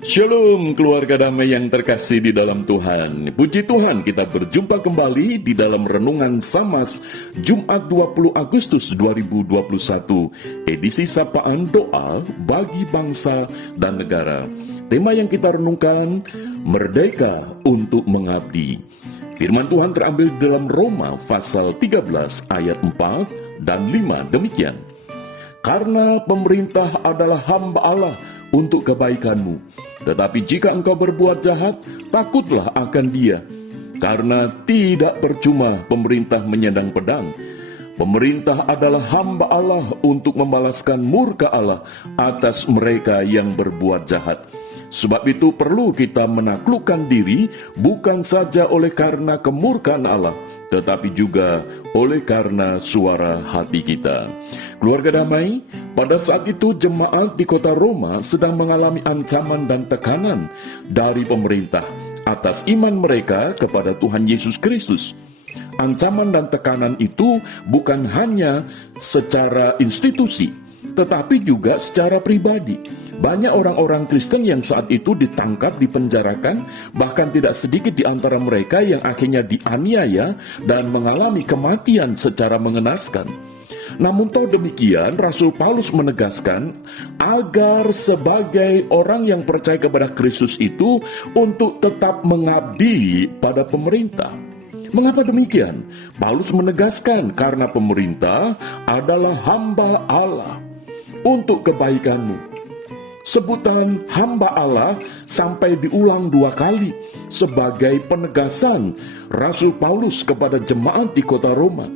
Shalom keluarga damai yang terkasih di dalam Tuhan. Puji Tuhan, kita berjumpa kembali di dalam Renungan Samas Jumat 20 Agustus 2021, edisi Sapaan Doa bagi Bangsa dan Negara. Tema yang kita renungkan, Merdeka untuk Mengabdi. Firman Tuhan terambil dalam Roma pasal 13 ayat 4 dan 5 demikian. Karena pemerintah adalah hamba Allah untuk kebaikanmu. Tetapi jika engkau berbuat jahat, takutlah akan dia. Karena tidak percuma pemerintah menyandang pedang. Pemerintah adalah hamba Allah untuk membalaskan murka Allah atas mereka yang berbuat jahat. Sebab itu perlu kita menaklukkan diri bukan saja oleh karena kemurkaan Allah, tetapi juga oleh karena suara hati kita. Keluarga damai, pada saat itu jemaat di kota Roma sedang mengalami ancaman dan tekanan dari pemerintah atas iman mereka kepada Tuhan Yesus Kristus. Ancaman dan tekanan itu bukan hanya secara institusi, tetapi juga secara pribadi. Banyak orang-orang Kristen yang saat itu ditangkap, dipenjarakan, bahkan tidak sedikit di antara mereka yang akhirnya dianiaya dan mengalami kematian secara mengenaskan. Namun toh demikian, Rasul Paulus menegaskan agar sebagai orang yang percaya kepada Kristus itu untuk tetap mengabdi pada pemerintah. Mengapa demikian? Paulus menegaskan karena pemerintah adalah hamba Allah untuk kebaikanmu. Sebutan hamba Allah sampai diulang 2 kali sebagai penegasan Rasul Paulus kepada jemaat di kota Roma.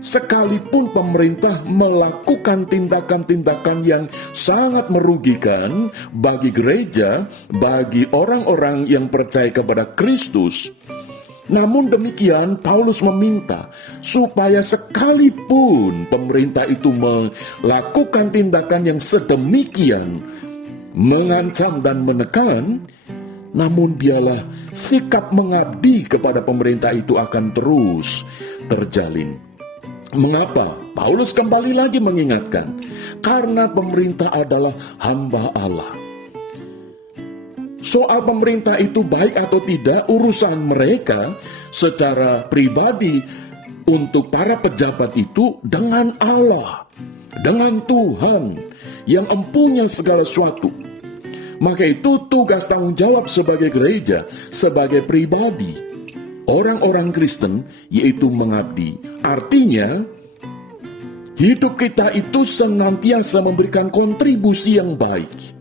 Sekalipun pemerintah melakukan tindakan-tindakan yang sangat merugikan bagi gereja, bagi orang-orang yang percaya kepada Kristus, namun demikian Paulus meminta supaya sekalipun pemerintah itu melakukan tindakan yang sedemikian mengancam dan menekan, namun biarlah sikap mengabdi kepada pemerintah itu akan terus terjalin. Mengapa? Paulus kembali lagi mengingatkan, karena pemerintah adalah hamba Allah. Soal pemerintah itu baik atau tidak, urusan mereka secara pribadi untuk para pejabat itu dengan Allah, dengan Tuhan yang empunya segala sesuatu. Maka itu tugas tanggung jawab sebagai gereja, sebagai pribadi, orang-orang Kristen, yaitu mengabdi. Artinya, hidup kita itu senantiasa memberikan kontribusi yang baik.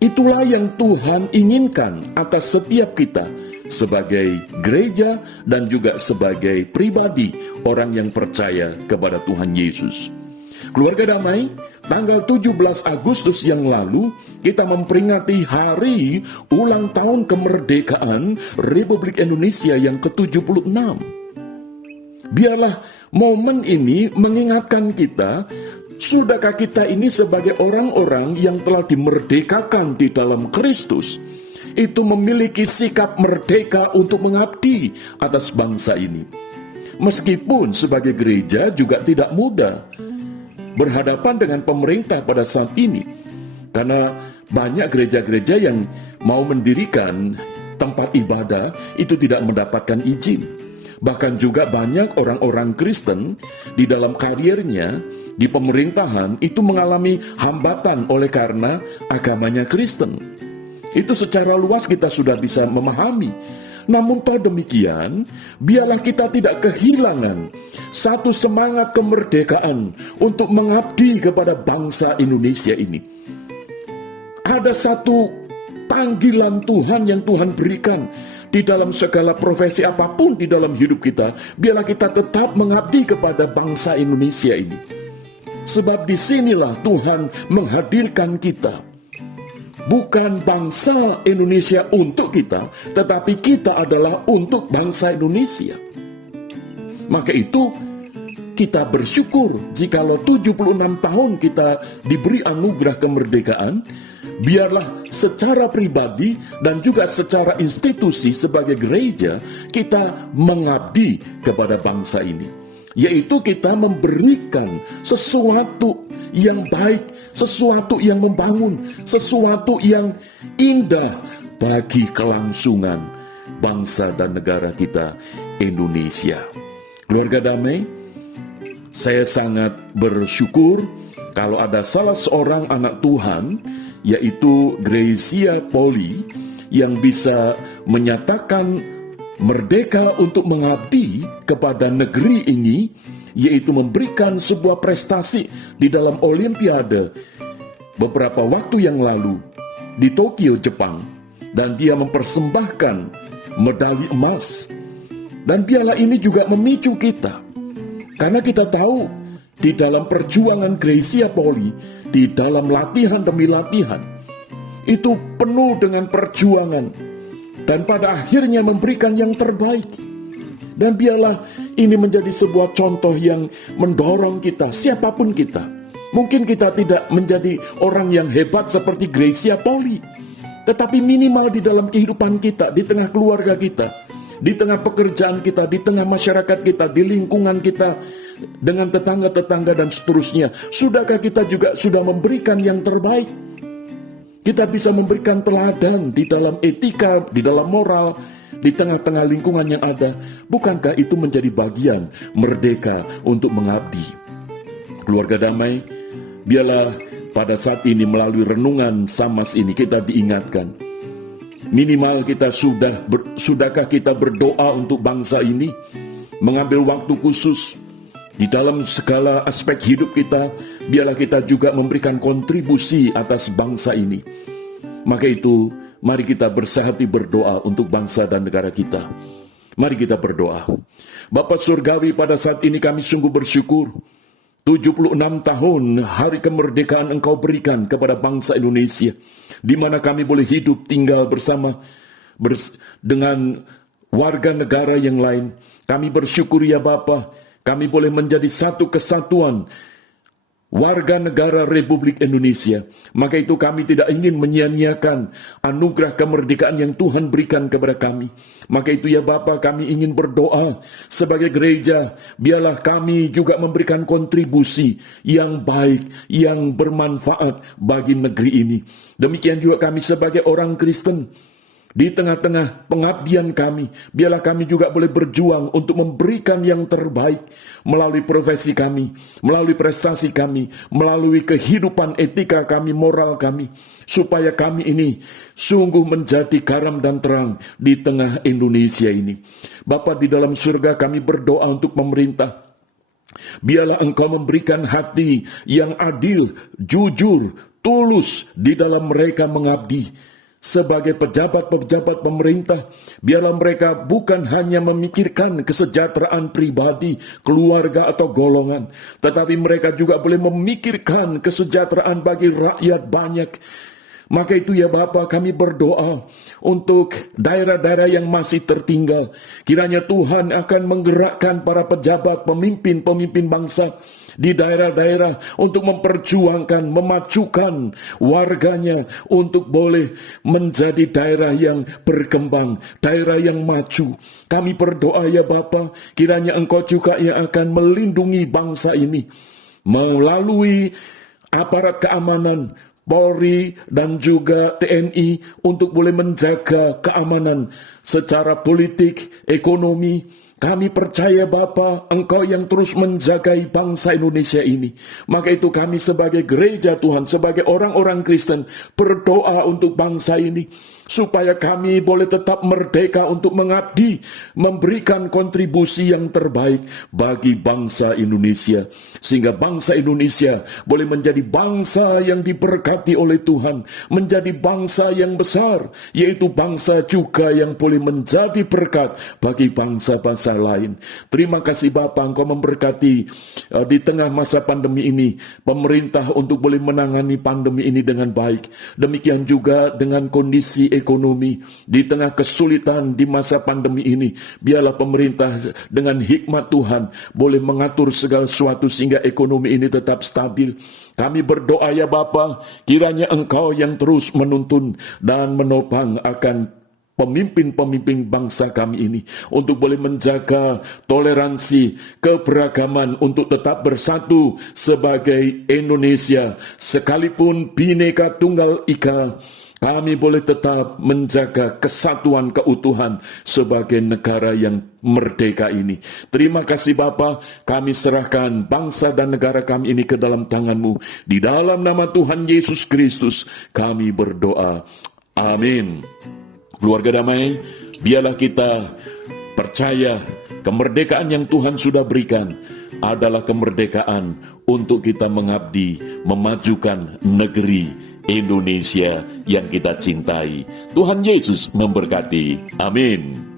Itulah yang Tuhan inginkan atas setiap kita sebagai gereja dan juga sebagai pribadi orang yang percaya kepada Tuhan Yesus. Keluarga damai, tanggal 17 Agustus yang lalu kita memperingati hari ulang tahun kemerdekaan Republik Indonesia yang ke-76. Biarlah momen ini mengingatkan kita, sudahkah kita ini sebagai orang-orang yang telah dimerdekakan di dalam Kristus, itu memiliki sikap merdeka untuk mengabdi atas bangsa ini. Meskipun sebagai gereja juga tidak mudah berhadapan dengan pemerintah pada saat ini, karena banyak gereja-gereja yang mau mendirikan tempat ibadah itu tidak mendapatkan izin. Bahkan juga banyak orang-orang Kristen di dalam karirnya, di pemerintahan itu mengalami hambatan oleh karena agamanya Kristen. Itu secara luas kita sudah bisa memahami. Namun toh demikian, biarlah kita tidak kehilangan satu semangat kemerdekaan untuk mengabdi kepada bangsa Indonesia ini. Ada satu panggilan Tuhan yang Tuhan berikan di dalam segala profesi apapun di dalam hidup kita. Biarlah kita tetap mengabdi kepada bangsa Indonesia ini. Sebab disinilah Tuhan menghadirkan kita. Bukan bangsa Indonesia untuk kita, tetapi kita adalah untuk bangsa Indonesia. Maka itu kita bersyukur jikalau 76 tahun kita diberi anugerah kemerdekaan. Biarlah secara pribadi dan juga secara institusi sebagai gereja kita mengabdi kepada bangsa ini. yaitu kita memberikan sesuatu yang baik, sesuatu yang membangun, sesuatu yang indah bagi kelangsungan bangsa dan negara kita, Indonesia. Keluarga damai, saya sangat bersyukur kalau ada salah seorang anak Tuhan, yaitu Gracia Poli, yang bisa menyatakan merdeka untuk mengabdi kepada negeri ini, yaitu memberikan sebuah prestasi di dalam Olimpiade beberapa waktu yang lalu di Tokyo, Jepang, dan dia mempersembahkan medali emas. Dan biarlah ini juga memicu kita, karena kita tahu di dalam perjuangan Gracia Poli, di dalam latihan demi latihan, itu penuh dengan perjuangan, dan pada akhirnya memberikan yang terbaik. Dan biarlah ini menjadi sebuah contoh yang mendorong kita, siapapun kita. Mungkin kita tidak menjadi orang yang hebat seperti Gracia Poli, tetapi minimal di dalam kehidupan kita, di tengah keluarga kita, di tengah pekerjaan kita, di tengah masyarakat kita, di lingkungan kita, dengan tetangga-tetangga dan seterusnya, sudahkah kita juga sudah memberikan yang terbaik? Kita bisa memberikan teladan di dalam etika, di dalam moral, di tengah-tengah lingkungan yang ada. Bukankah itu menjadi bagian merdeka untuk mengabdi? Keluarga damai, biarlah pada saat ini melalui renungan Samas ini kita diingatkan, minimal kita sudahkah kita berdoa untuk bangsa ini, mengambil waktu khusus di dalam segala aspek hidup kita. Biarlah kita juga memberikan kontribusi atas bangsa ini. Maka itu, mari kita bersehati berdoa untuk bangsa dan negara kita. Mari kita berdoa. Bapa Surgawi, pada saat ini kami sungguh bersyukur 76 tahun hari kemerdekaan Engkau berikan kepada bangsa Indonesia, di mana kami boleh hidup tinggal bersama dengan warga negara yang lain. Kami bersyukur ya Bapa, kami boleh menjadi satu kesatuan warga negara Republik Indonesia. Maka itu kami tidak ingin menyia-nyiakan anugerah kemerdekaan yang Tuhan berikan kepada kami. Maka itu ya Bapa, kami ingin berdoa sebagai gereja, biarlah kami juga memberikan kontribusi yang baik, yang bermanfaat bagi negeri ini. Demikian juga kami sebagai orang Kristen, di tengah-tengah pengabdian kami, biarlah kami juga boleh berjuang untuk memberikan yang terbaik melalui profesi kami, melalui prestasi kami, melalui kehidupan etika kami, moral kami, supaya kami ini sungguh menjadi garam dan terang di tengah Indonesia ini. Bapa di dalam surga, kami berdoa untuk pemerintah. Biarlah Engkau memberikan hati yang adil, jujur, tulus di dalam mereka mengabdi. Sebagai pejabat-pejabat pemerintah, biarlah mereka bukan hanya memikirkan kesejahteraan pribadi, keluarga atau golongan, tetapi mereka juga boleh memikirkan kesejahteraan bagi rakyat banyak. Maka itu ya Bapa, kami berdoa untuk daerah-daerah yang masih tertinggal. Kiranya Tuhan akan menggerakkan para pejabat, pemimpin bangsa di daerah-daerah untuk memperjuangkan, memajukan warganya untuk boleh menjadi daerah yang berkembang, daerah yang maju. Kami berdoa ya Bapa, kiranya Engkau juga yang akan melindungi bangsa ini melalui aparat keamanan, Polri dan juga TNI, untuk boleh menjaga keamanan secara politik, ekonomi. Kami percaya Bapa, Engkau yang terus menjagai bangsa Indonesia ini. Maka itu kami sebagai gereja Tuhan, sebagai orang-orang Kristen, berdoa untuk bangsa ini, supaya kami boleh tetap merdeka untuk mengabdi, memberikan kontribusi yang terbaik bagi bangsa Indonesia. Sehingga bangsa Indonesia boleh menjadi bangsa yang diberkati oleh Tuhan, menjadi bangsa yang besar, yaitu bangsa juga yang boleh menjadi berkat bagi bangsa-bangsa lain. Terima kasih Bapa, Engkau memberkati di tengah masa pandemi ini, pemerintah untuk boleh menangani pandemi ini dengan baik. Demikian juga dengan kondisi ekonomi di tengah kesulitan di masa pandemi ini. Biarlah pemerintah dengan hikmat Tuhan boleh mengatur segala sesuatu sehingga ekonomi ini tetap stabil. Kami berdoa ya Bapa, kiranya Engkau yang terus menuntun dan menopang akan pemimpin-pemimpin bangsa kami ini untuk boleh menjaga toleransi, keberagaman untuk tetap bersatu sebagai Indonesia. Sekalipun Bhinneka Tunggal Ika, kami boleh tetap menjaga kesatuan keutuhan sebagai negara yang merdeka ini. Terima kasih Bapa, kami serahkan bangsa dan negara kami ini ke dalam tangan-Mu. Di dalam nama Tuhan Yesus Kristus kami berdoa. Amin. Keluarga damai, biarlah kita percaya kemerdekaan yang Tuhan sudah berikan adalah kemerdekaan untuk kita mengabdi, memajukan negeri Indonesia yang kita cintai. Tuhan Yesus memberkati. Amin.